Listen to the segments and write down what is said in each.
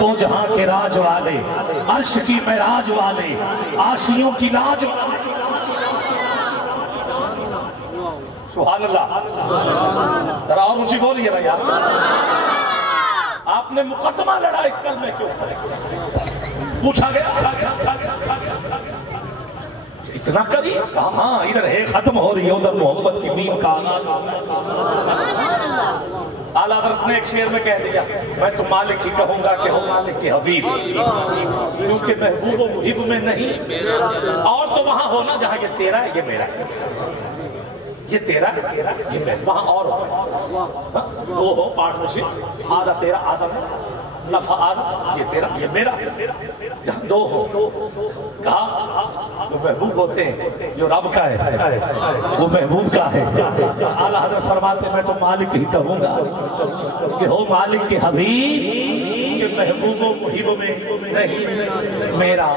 دو جہاں کے راج والے، عرش کی معراج والے، عاشیوں کی لاج والے. سبحان اللہ. ذرا اور اونچی بولیے نا یار. آپ نے مقدمہ لڑا اس کلمے کے اوپر. پوچھا گیا اتنا کری؟ کہا ہاں ادھر ہے ختم ہو رہی ہے، ادھر محمد کی میم کا آغاز. اعلیٰ حضرت نے ایک شعر میں کہہ دیا میں تو مالک ہی کہوں گا کہ ہو مالک کی حبیب، کیونکہ محبوب و محب میں نہیں. اور تو وہاں ہونا جہاں یہ تیرا ہے یہ میرا ہے، یہ تیرا ہے یہ میرا. وہاں اور دو ہو پارٹنرشپ، آدھا تیرا آدھا میرا، نفع آدھا یہ تیرا یہ میرا. جہاں دو ہو کہا جو محبوب ہوتے ہیں جو رب کا ہے وہ محبوب کا ہے. اعلیٰ حضرت فرماتے میں تو مالک ہی کہوں گا کہ ہو مالک کے حبیب، کہ محبوب و محب میں نہیں، میرا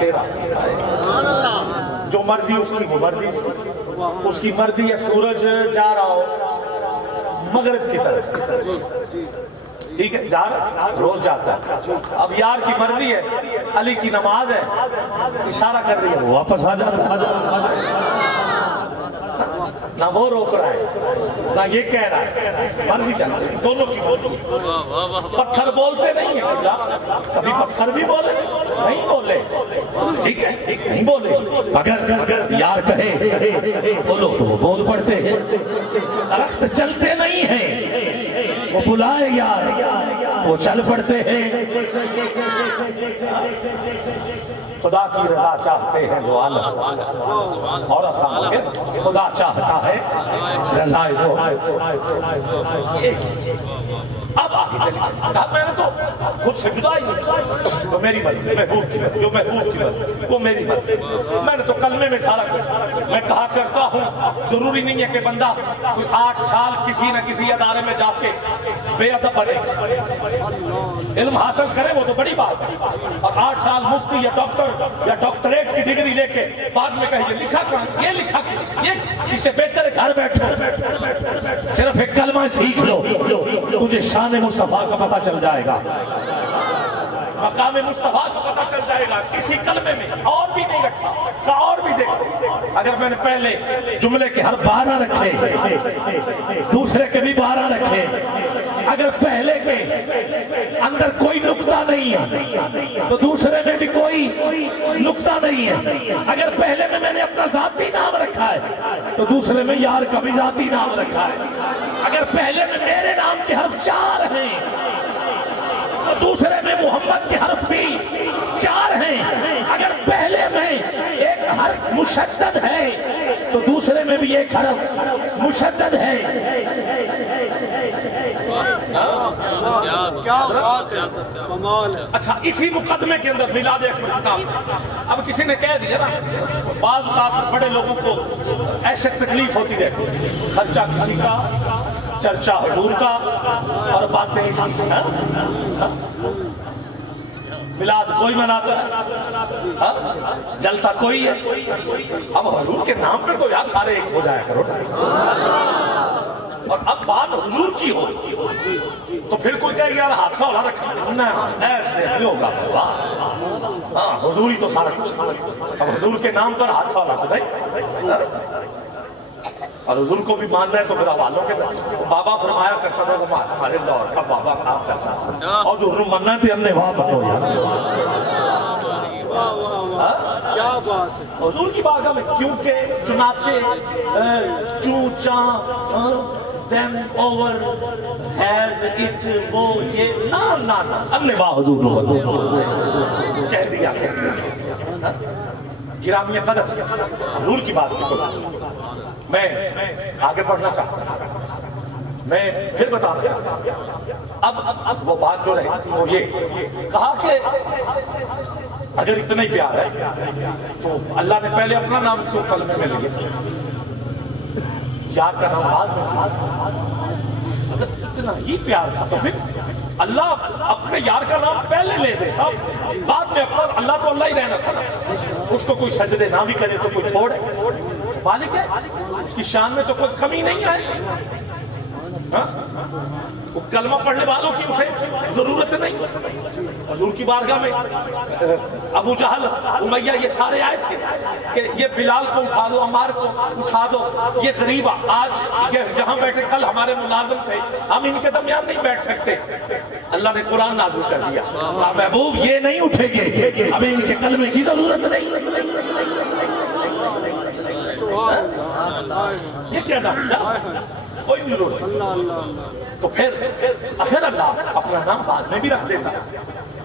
تیرا. جو مرضی اس کی وہ مرضی، اس کی مرضی ہے سورج جا رہا ہو مغرب کی طرف، ٹھیک ہے جا رہا روز جاتا ہے. اب یار کی مرضی ہے علی کی نماز ہے، اشارہ کر دیا وہ واپس آ جاتا. نہ وہ روک رہا ہے نہ یہ کہہ رہا ہے، مرضی چلتی ہے دونوں کی. پتھر بولتے نہیں ہیں، کبھی پتھر بھی بولے نہیں بولے، ٹھیک ہے نہیں بولے. اگر یار کہے بولو تو وہ بول پڑتے ہیں. درخت چلتے نہیں ہیں، وہ بلائے یار وہ چل پڑتے ہیں. خدا کی رضا چاہتے ہیں وہ عالم، اور آسان خدا چاہتا ہے رضا وہ. اب آگے کہا میں نے تو خود سے جدا ہی نہیں، وہ میری مرضی، محبوب کی مرضی، جو محبوب کی مرضی وہ میری مرضی. میں نے تو کلمے میں سارا کچھ میں کہا کرتا ہوں. ضروری نہیں ہے کہ بندہ کوئی 8 سال کسی نہ کسی ادارے میں جا کے بے ادب بنے، علم حاصل کرے وہ تو بڑی بات ہے. اور 8 سال مفتی یا ڈاکٹر یا ڈاکٹریٹ کی ڈگری لے کے بعد میں کہے یہ لکھا کہاں، یہ لکھا یہ، اس سے بہتر ہے گھر بیٹھو صرف ایک کلمہ سیکھ لو، تجھے شان مصطفیٰ کا پتہ چل جائے گا، مقام مصطفیٰ کا پتہ چل جائے گا اسی کلمے میں. اور بھی نہیں رکھا کہ اور بھی دیکھو. اگر میں نے پہلے جملے کے ہر 12 رکھے، دوسرے کے بھی 12 رکھے، اگر پہلے کے اندر کوئی نقطہ نہیں ہے تو دوسرے میں بھی کوئی نقطہ نہیں ہے. اگر پہلے میں نے اپنا ذاتی نام رکھا ہے تو دوسرے میں یار کا بھی ذاتی نام رکھا ہے. اگر پہلے میں میرے نام کے حرف 4 ہیں تو دوسرے میں محمد کے حرف بھی 4 ہیں. اگر پہلے میں ایک حرف مشدد ہے تو دوسرے میں بھی ایک حرف مشدد ہے. اچھا اسی مقدمے کے اندر میلاد اکبر کا اب کسی نے کہہ دیا نا، بعض اوقات بڑے لوگوں کو ایسے تکلیف ہوتی رہتی ہے، خرچہ کسی کا، چرچا حضور کا اور باتیں اسی کی. میلاد کوئی مناتا ہے، جلتا کوئی ہے. اب حضور کے نام پہ تو یار سارے ایک ہو جایا کرو. اور اب بات حضور کی ہو تو پھر کوئی کہے یار ہاتھا والا رکھا نہیں، ایسے نہیں ہوگا. ہاں حضور ہی تو سارا کچھ. اب حضور کے نام پر ہاتھا والا تو نہیں. اور حضور کو بھی ماننا ہے تو پھر حوالوں کے بابا فرمایا کرتا تھا ہمارے دور کا بابا کام کرتا تھا، اور جو حضور ماننا تھے ہم نے وہاں بنو یار. حضور کی بارگاہ میں کیونکہ چنانچہ چوں چاں then over has it وہ یہ نا اللہ واہ حضور کہہ دیا گرامی قدر حضور کی بات کی. میں آگے بڑھنا چاہتا ہوں، میں پھر بتانا چاہتا ہوں. اب وہ بات جو رہی تھی وہ یہ کہا کہ اگر اتنا ہی پیار ہے تو اللہ نے پہلے اپنا نام کیوں کلمے میں لیا، یار کا نام بعد میں. اگر اتنا ہی پیار تھا تو پھر اللہ اپنے یار کا نام پہلے لے دیتا، بعد میں اپنا. اللہ تو اللہ ہی رہنا تھا نا، اس کو کوئی سجدے نہ بھی کرے تو کوئی چھوڑے، مالک ہے، اس کی شان میں تو کوئی کمی نہیں ہے. وہ کلمہ پڑھنے والوں کی اسے ضرورت نہیں. حضور کی بارگاہ میں ابو جہل امیہ یہ سارے آئے تھے کہ یہ بلال کو اٹھا دو، عمار کو اٹھا دو، یہ غریب آج یہ جہاں بیٹھے کل ہمارے ملازم تھے، ہم ان کے درمیان نہیں بیٹھ سکتے. اللہ نے قرآن نازل کر دیا محبوب یہ نہیں اٹھے گے، ہمیں ان کے کلمے کی ضرورت نہیں. یہ کیا نام کوئی نہیں ضرورت. تو پھر اگر اللہ اپنا نام بعد میں بھی رکھ دیتا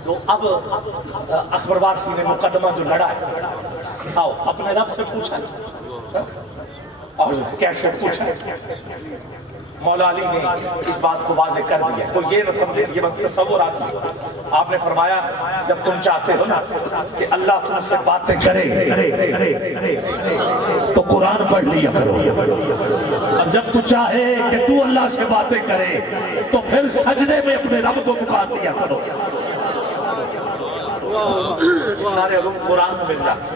تو اب اکبر وارثی نے مقدمہ جو لڑا ہے، آؤ اپنے رب سے پوچھا اور کیسے پوچھا. مولا علی نے اس بات کو واضح کر دیا. کوئی یہ نہ سمجھے یہ وقت تصور آتی. آپ نے فرمایا جب تم چاہتے ہو نا کہ اللہ تم سے باتیں کرے تو قرآن پڑھ لیا کرو، اور جب تو چاہے کہ تو اللہ سے باتیں کرے تو پھر سجدے میں اپنے رب کو پکار لیا کرو. سارے علوم قرآن میں مل جاتے ہیں.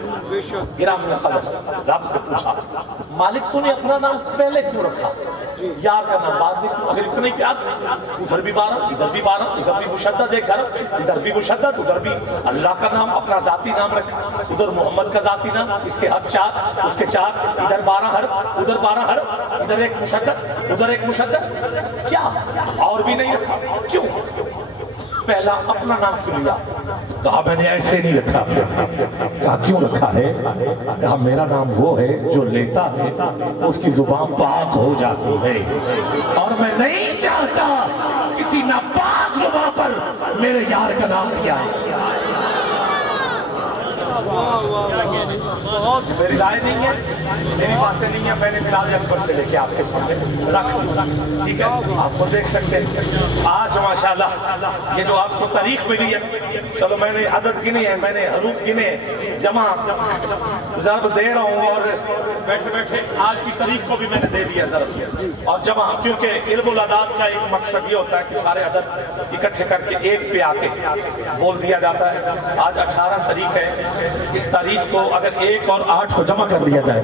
گرام نے خلق رب سے پوچھا مالک تو نے اپنا نام پہلے کیوں رکھا، یار کا نام بعد میں کیوں؟ اگر اتنے پیار تھا ادھر بھی 12 ادھر بھی 12 ادھر بھی مشدد ایک حرف ادھر بھی مشدد ادھر بھی اللہ کا نام اپنا ذاتی نام رکھا، ادھر محمد کا ذاتی نام اس کے حرف 4 اس کے 4 ادھر 12 حرف ادھر 12 حرف ادھر ایک مشدد ادھر ایک مشدد. کیا اور بھی نہیں رکھا؟ کیوں پہلا اپنا نام کیوں لیا؟ کہا میں نے ایسے نہیں رکھا. کہا کیوں رکھا ہے؟ کہا میرا نام وہ ہے جو لیتا ہے اس کی زبان پاک ہو جاتی ہے، اور میں نہیں چاہتا کسی ناپاک زبان پر میرے یار کا نام لیا. میری رائے نہیں ہے، میری باتیں نہیں ہیں، میں نے میلاد اکبر سے لے کے آپ کے سامنے رکھ دیا. ٹھیک ہے آپ کو دیکھ سکتے ہیں. آج ماشاءاللہ یہ جو آپ کو تاریخ ملی ہے، چلو میں نے عدد گنے ہیں، میں نے حروف گنے جمع ضرب دے رہا ہوں، اور بیٹھے بیٹھے آج کی تاریخ کو بھی میں نے دے دیا ضرب اور جمع، کیونکہ علم العداد کا ایک مقصد یہ ہوتا ہے کہ سارے عدد اکٹھے کر کے ایک پہ آ کے بول دیا جاتا ہے. آج 18 تاریخ ہے. اس تاریخ کو اگر 1 اور 8 کو جمع کر لیا جائے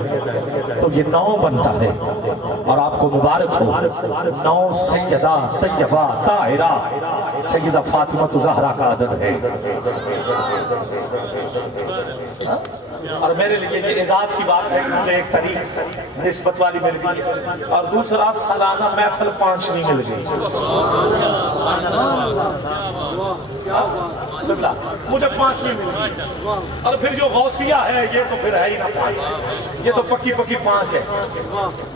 تو یہ 9 بنتا ہے، اور آپ کو مبارک ہو 9 سیدہ طیبہ طاہرہ سیدہ فاطمہ زہرا کا عدد ہے. اور میرے لیے یہ اعزاز کی بات ہے کہ مجھے ایک تاریخ نسبت والی مل گئی، اور دوسرا سالانہ محفل 5ویں مل گئی. مجھے 5ویں مل گئی، اور پھر جو غوثیہ ہے یہ تو پھر ہے ہی نہ 5، یہ تو پکی 5 ہے.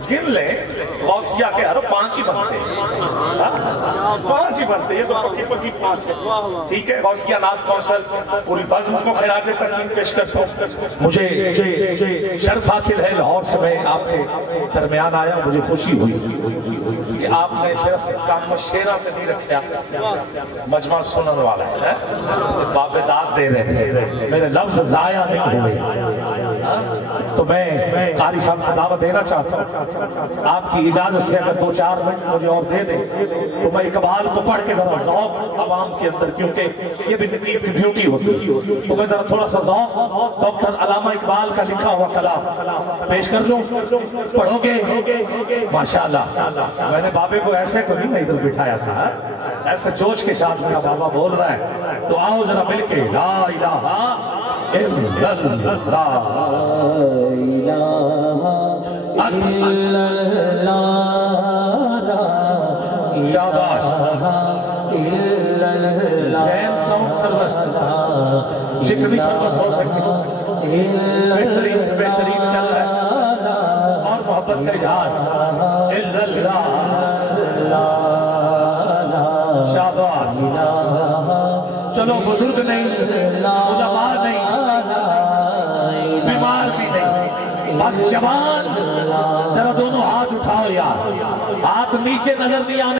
گن لیں غوثیہ کے ہر 5 ہی بنتے ہیں، 5 ہی بنتے، یہ تو پکی 5 ہے. ٹھیک ہے غوثیہ نعت کونسل پوری بزم کو خراج تسلیم پیش کرتا ہوں. مجھے شرف حاصل ہے لاہور سے میں آپ کے درمیان آیا. مجھے خوشی ہوئی کہ آپ نے صرف کام شیرہ پہ نہیں رکھا، مجمع سنن والا ہے، باب داد دے رہے ہیں، میرے لفظ ضائع نہیں ہوئے. تو میں قاری صاحب کو دعوت دینا چاہتا ہوں، آپ کی اجازت سے اگر 2-4 منٹ مجھے اور دے دیں تو میں اقبال کو پڑھ کے ذرا ذوق عوام کے اندر، کیونکہ یہ بھی نقیب کی ڈیوٹی ہوتی، تو میں ذرا تھوڑا سا ذوق ڈاکٹر علامہ اقبال کا لکھا ہوا کلام پیش کر دوں. پڑھو گے؟ ماشاءاللہ. میں نے بابے کو ایسے تو نہیں ادھر بٹھایا تھا، ایسے جوش کے ساتھ میرا بابا بول رہا ہے، تو آؤ ذرا مل کے لا الہ الا اللہ لا الہ الا اللہ. شاباش. زین ساؤنڈ سروس جتنی سروس ہو سکتی بہترین سے بہترین چل رہا ہے، اور محبت کا اظہار الا اللہ. شاباش. چلو بزرگ نہیں، علماء نہیں، بیمار بھی نہیں، بس جوان ذرا دونوں ہاتھ اٹھاؤ یار. ہاتھ نیچے نظر نہیں آنے